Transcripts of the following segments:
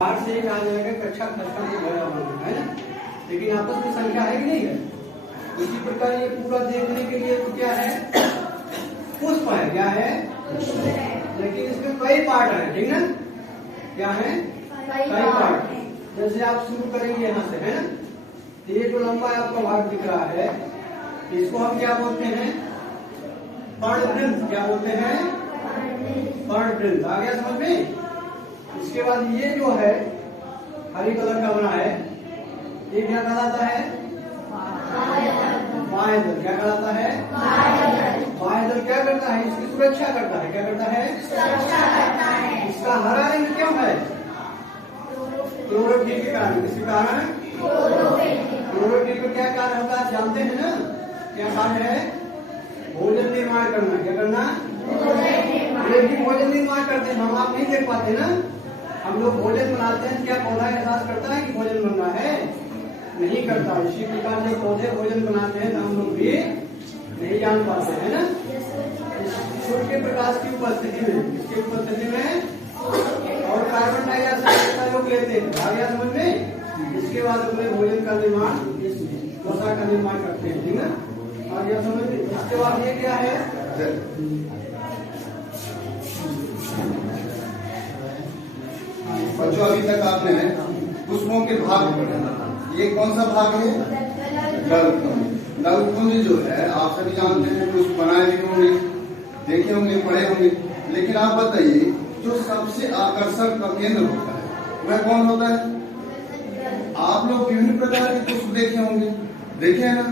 8 से 1 आ जाएगा कक्षा खर्चा है ना, लेकिन आपस में संख्या है कि नहीं है। इसी प्रकार ये पूरा देखने के लिए तो क्या है, पुष्प है, क्या है, लेकिन इसमें कई पार्ट है, ठीक ना, क्या है, कई पार्ट। जैसे आप शुरू करेंगे यहाँ से, है ना, तो ये जो लंबा आपका भाग दिख रहा है इसको हम क्या बोलते हैं, पर्णवृंत। क्या बोलते हैं, पर्णवृंत। आ गया समझ में। इसके बाद ये जो है हरी कलर का बना है, ये क्या कहलाता है, बाह्यदल। क्या कहलाता है, बाह्यदल। क्या करता है, इसकी सुरक्षा करता है। क्या करता है, सुरक्षा करता है। इसका हरा रंग क्यों है, क्लोरोफिल के कारण। किसी कारण, क्लोरोफिल का क्या कार्य होता है जानते हैं ना, क्या कार्य है, भोजन निर्माण करना। क्या करना, ये भी भोजन निर्माण करते हैं, हम आप नहीं देख पाते ना। हम लोग भोजन बनाते हैं, क्या पौधा एहसास करता है कि भोजन बन रहा है, नहीं करता। इसी प्रकार से पौधे भोजन बनाते हैं तो हम लोग भी नहीं जान पाते हैं ना। सूर्य के प्रकाश की उपस्थिति में, इसकी उपस्थिति में और कार्बन डाइऑक्साइड का योग लेते हैं। आ गया समझ में। इसके बाद अपने भोजन का निर्माण, वसा का निर्माण करते हैं, ठीक ना। आ गया समझ में। इसके बाद ये क्या है, बच्चों अभी तक आपने पुष्पों के भाग पढ़े। ये कौन सा भाग है, दलकुंज। दलकुंज जो है आप सभी जानते हैं, पुष्प बनाए भी होंगे, देखे होंगे, पढ़े होंगे। लेकिन आप बताइए जो सबसे आकर्षक का केंद्र होता है वह कौन होता है। आप लोग विभिन्न प्रकार के पुष्प देखे होंगे, देखे है ना।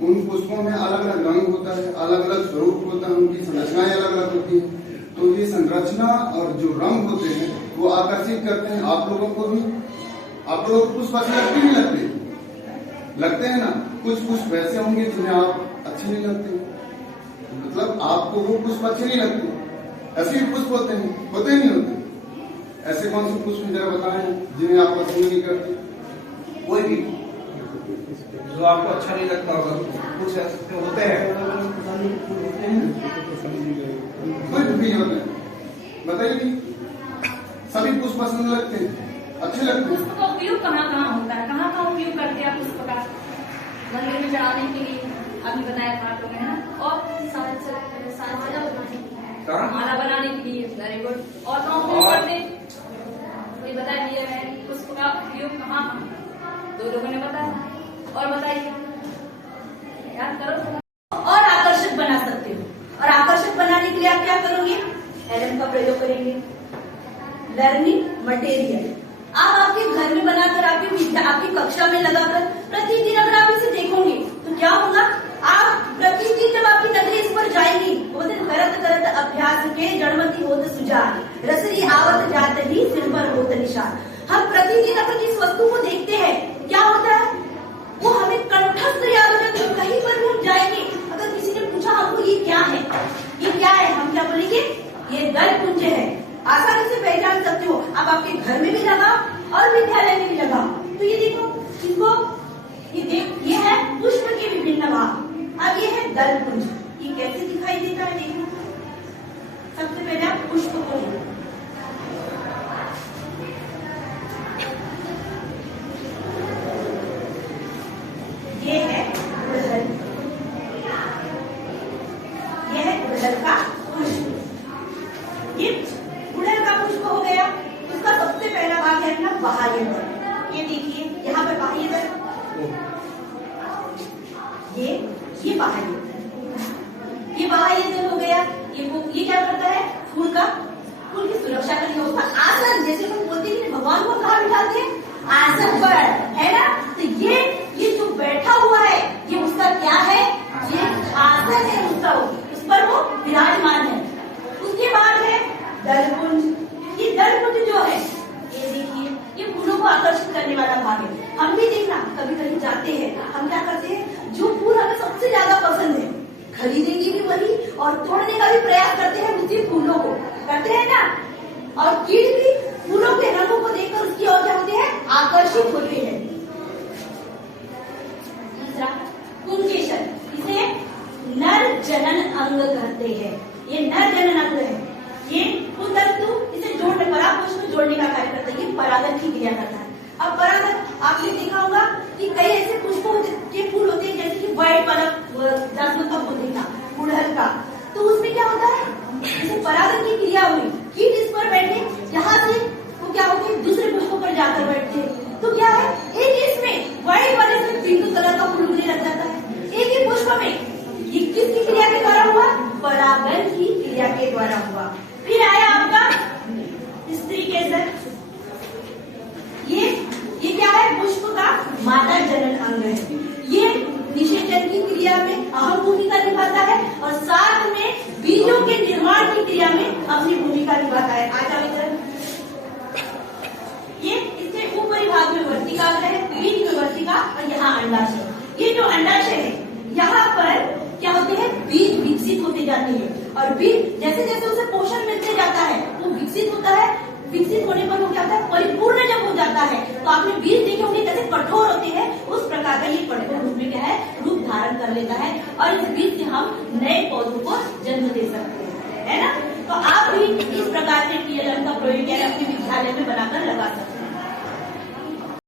उन पुष्पों में अलग अलग रंग होता है, अलग अलग स्वरूप होता है, उनकी संरचनाएं अलग अलग होती है। तो ये संरचना और जो रंग होते हैं वो आकर्षित करते हैं आप लोगों को भी। आप लोगों को पुष्प अच्छे लगते नहीं लगते, लगते हैं ना। कुछ पुष्प वैसे होंगे जिन्हें आप अच्छे नहीं लगते, मतलब आपको वो पुष्प अच्छे नहीं लगते। ऐसे भी पुष्प होते हैं, होते नहीं होते। ऐसे कौन से पुष्प जरा बताएं जिन्हें आप पसंद नहीं करते, कोई भी जो आपको अच्छा नहीं लगता होगा, कुछ ऐसे होते हैं, कोई भी होते हैं, बताइए। सभी पुष्प पसंद लगते हैं, अच्छे लगते हैं। पुष्प का उपयोग कहाँ कहाँ होता है, कहाँ कहाँ उपयोग करते हैं पुष्प का, मंदिर में चढ़ाने के लिए अभी बताया था आप लोगों ने ना, और माला बनाने के लिए, वेरी गुड। और कहाँ उपयोग करते हैं, कोई बता दिया है पुष्प का उपयोग कहाँ, दो लोगों ने बताया। और बताइए, याद करो। और आकर्षक बना सकते हो, और आकर्षक बनाने के लिए आप क्या करोगे, एलएम का प्रयोग करेंगे, लर्निंग मटेरियल। आप आपके घर में बनाकर, आपकी कक्षा में लगाकर प्रतिदिन अगर आप इसे देखोगे तो क्या होगा, आप प्रतिदिन जब आपकी नजरें इस पर जाएगी, वो दिन करत करत अभ्यास के जड़मती होत सुजान, रसरी आवत जात ही सिर पर होत निशान। हम प्रतिदिन अगर इस वस्तु को देखते हैं, क्या होता है, वो हमें कंठस्थ याद होता है। कहीं पर हम जाएंगे, अगर किसी ने पूछा हमको ये क्या है, ये क्या है, हम क्या बोलेंगे, ये दलकुंज है। आसानी से पहचान सकते हो आप, आपके घर में भी लगाओ और विद्यालय में भी लगाओ। तो ये देखो, इसको ये है पुष्प के विभिन्न भाग। अब ये है दलकुंज, ये कैसे दिखाई देता है, देखो। सबसे पहले आप पुष्प को देखो, ये है उड़हल, ये है उड़हल का पुष्प। ये उड़हल का पुष्प हो गया। उसका सबसे पहला भाग है अपना बाह्य दल। ये देखिए यहाँ पे बाह्य दल, ये बाह्य दल, ये बाह्य दल हो गया। ये क्या करता है, फूल की सुरक्षा के लिए उसका आसन, जैसे हम बोलते हैं भगवान को कहाँ बिठाते हैं, आसन पर, है ना। तो ये जो बैठा हुआ है, ये उसका क्या है, ये आसन है उसका, उस पर वो विराजमान है। उसके बाद है दलकुंज। ये दलकुंज जो है, ये देखिए, ये फूलों को आकर्षित करने वाला भाग है। हम भी देखना कभी कहीं जाते हैं, हम क्या करते हैं, जो फूल हमें सबसे ज्यादा पसंद है खरीदेंगे भी वही, और तोड़ने का भी प्रयास करते हैं उसी फूलों को, करते हैं ना। और कीड़ भी फूलों के रंगों को देखकर उसकी ओर क्या होते हैं, आकर्षित होते हैं। तीसरा कुंकेशन, इसे नर जनन अंग कहते हैं। ये नर जनन अंग है, ये कुंतस्तु इसे जोड़ने, परागपुष्प जोड़ने का कार्य करता है। ये परागण की क्रिया करता है। अब परागण आपने देखा होगा कि कई ऐसे पुष्पों के फूल होते हैं, जैसे कि व्हाइट वाला जासमीन का फूल देखा, गुड़हल का, तो उसमें क्या होता है, जैसे परागण की क्रिया हुई, कीट इस पर बैठे, यहाँ से तो क्या होते हैं दूसरे पुष्पों पर जाकर बैठते हैं, तो क्या है एक इसमें व्हाइट वाले से पिंक कलर का फूल उगने लग जाता है। एक ही पुष्प में ये किसकी क्रिया के द्वारा हुआ, परागण की क्रिया के द्वारा हुआ। फिर आया आपका स्त्री केसर, ये क्या है, पुष्प का मादा जनन अंग है। ये निषेचन की क्रिया में अहम भूमिका निभाता है और साथ में बीजों के निर्माण की क्रिया में अपनी भूमिका निभाता है। आ जाओ इधर, ये इसके ऊपरी भाग में वर्तिकाग्र है, बीज में वर्तिका और यहाँ अंडाशय। ये जो अंडाशय है, यहाँ पर क्या होते हैं, बीज विकसित होते जाते हैं और बीज जैसे जैसे उसे पोषण मिलते जाता है वो विकसित होता है। विकसित होने पर वो क्या होता है, परिपूर्ण जब हो जाता है, तो आपने बीज देखे होंगे कैसे कठोर होते हैं, उस प्रकार का ये कठोर रूप में क्या है, रूप धारण कर लेता है और इस बीज से हम नए पौधों को जन्म दे सकते हैं, है ना। तो आप भी इस प्रकार के टीएलएम का प्रयोग अपने विद्यालय में बनाकर लगा सकते हैं।